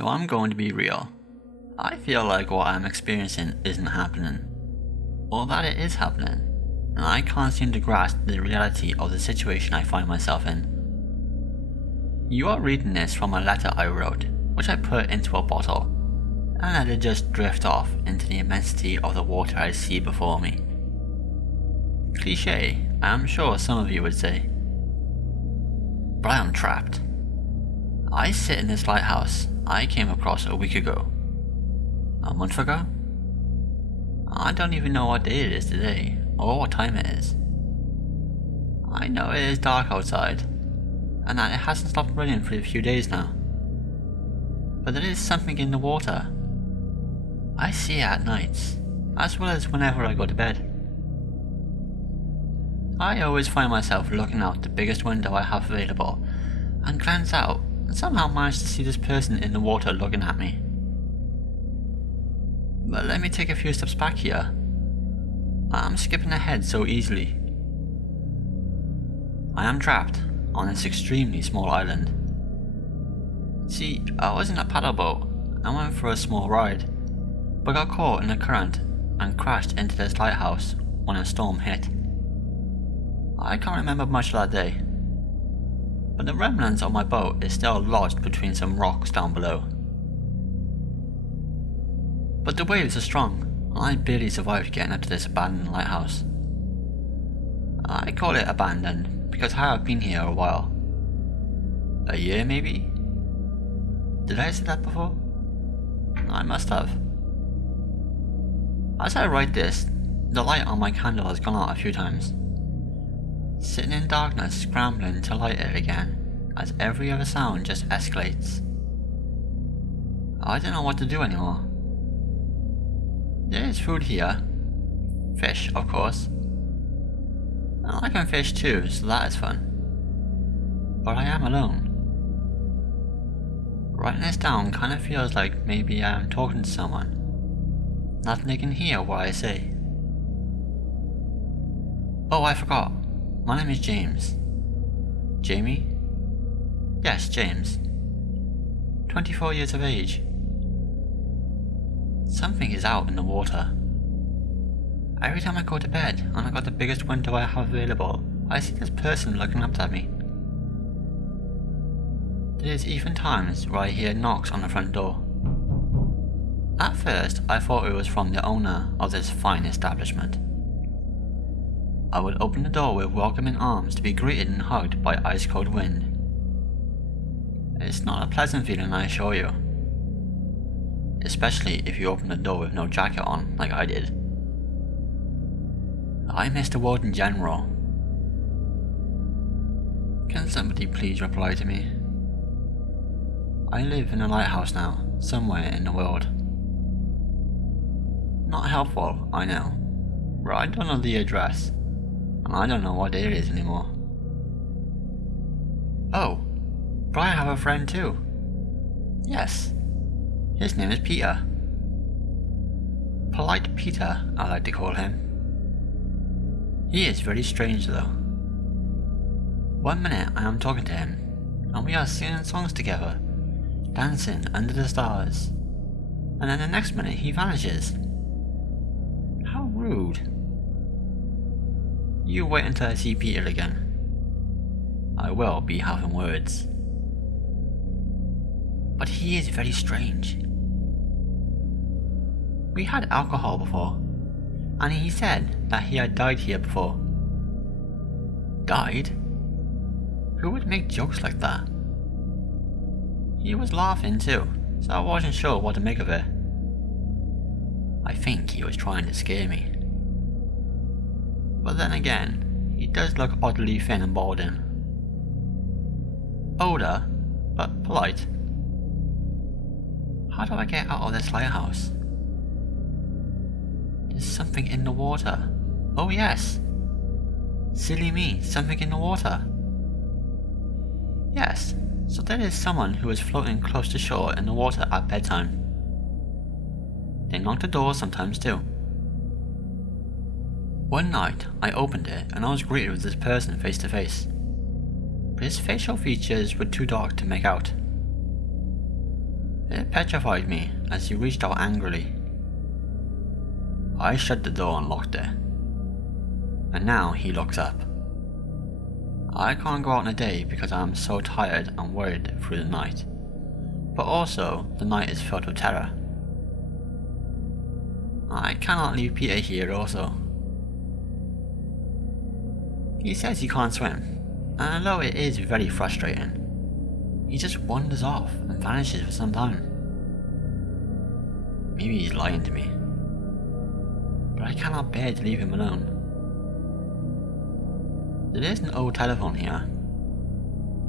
So I'm going to be real. I feel like what I'm experiencing isn't happening, or that it is happening, and I can't seem to grasp the reality of the situation I find myself in. You are reading this from a letter I wrote, which I put into a bottle, and let it just drift off into the immensity of the water I see before me. Cliché, I am sure some of you would say. But I am trapped. I sit in this lighthouse I came across a week ago. A month ago? I don't even know what day it is today, or what time it is. I know it is dark outside, and that it hasn't stopped raining for a few days now. But there is something in the water. I see it at nights, as well as whenever I go to bed. I always find myself looking out the biggest window I have available, and glance out and somehow manage to see this person in the water looking at me. But let me take a few steps back here. I'm skipping ahead so easily. I am trapped on this extremely small island. See, I was in a paddle boat and went for a small ride, but got caught in the current and crashed into this lighthouse when a storm hit. I can't remember much of that day, but the remnants of my boat is still lodged between some rocks down below. But the waves are strong, and I barely survived getting up to this abandoned lighthouse. I call it abandoned because I have been here a while. A year maybe? Did I say that before? I must have. As I write this, the light on my candle has gone out a few times. Sitting in darkness, scrambling to light it again, as every other sound just escalates. I don't know what to do anymore. There is food here. Fish, of course. And I can fish too, so that is fun. But I am alone. Writing this down kind of feels like maybe I am talking to someone, not they can hear what I say. Oh, I forgot. My name is James. Jamie? Yes, James. 24 years of age. Something is out in the water. Every time I go to bed and I got the biggest window I have available, I see this person looking up at me. There's even times where I hear knocks on the front door. At first, I thought it was from the owner of this fine establishment. I would open the door with welcoming arms to be greeted and hugged by ice-cold wind. It's not a pleasant feeling, I assure you. Especially if you open the door with no jacket on, like I did. I miss the world in general. Can somebody please reply to me? I live in a lighthouse now, somewhere in the world. Not helpful, I know, but I don't know the address, and I don't know what day it is anymore. Oh, but I have a friend too. Yes, his name is Peter. Polite Peter, I like to call him. He is very strange though. One minute I am talking to him, and we are singing songs together, dancing under the stars, and then the next minute he vanishes. How rude. You wait until I see Peter again. I will be having words. But he is very strange. We had alcohol before, and he said that he had died here before. Died? Who would make jokes like that? He was laughing too, so I wasn't sure what to make of it. I think he was trying to scare me. But then again, he does look oddly thin and balding. Older, but polite. How do I get out of this lighthouse? There's something in the water. Oh yes! Silly me, something in the water. Yes, so there is someone who is floating close to shore in the water at bedtime. They knock the door sometimes too. One night, I opened it and I was greeted with this person face to face. But his facial features were too dark to make out. It petrified me as he reached out angrily. I shut the door and locked it. And now he looks up. I can't go out in the day because I am so tired and worried through the night. But also, the night is filled with terror. I cannot leave Peter here also. He says he can't swim, and although it is very frustrating, he just wanders off and vanishes for some time. Maybe he's lying to me, but I cannot bear to leave him alone. There is an old telephone here,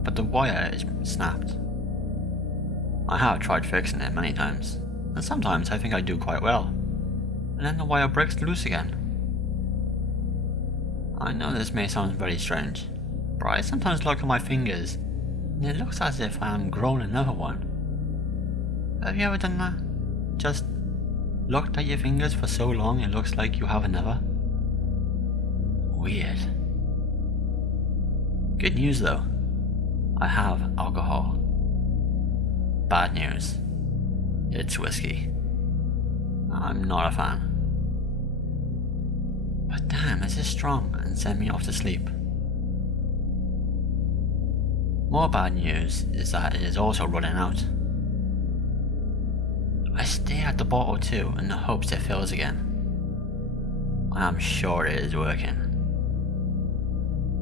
but the wire is snapped. I have tried fixing it many times, and sometimes I think I do quite well, and then the wire breaks loose again. I know this may sound very strange, but I sometimes look at my fingers, and it looks as if I am growing another one. Have you ever done that? Just looked at your fingers for so long it looks like you have another? Weird. Good news though, I have alcohol. Bad news, it's whiskey. I'm not a fan. But damn, this is strong and sent me off to sleep. More bad news is that it is also running out. I stare at the bottle too in the hopes it fills again. I am sure it is working.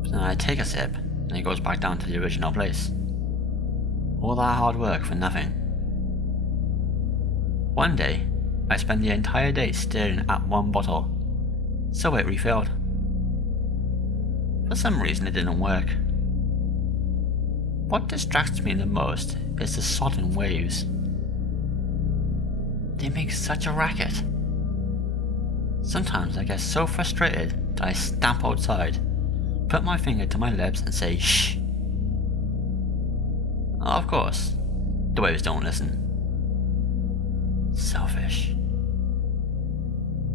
But then I take a sip and it goes back down to the original place. All that hard work for nothing. One day, I spent the entire day staring at one bottle, so it refilled. For some reason it didn't work. What distracts me the most is the sodden waves. They make such a racket. Sometimes I get so frustrated that I stamp outside, put my finger to my lips and say shh. Of course, the waves don't listen. Selfish.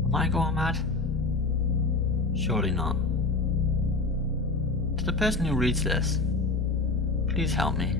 Am I going mad? Surely not. To the person who reads this, please help me.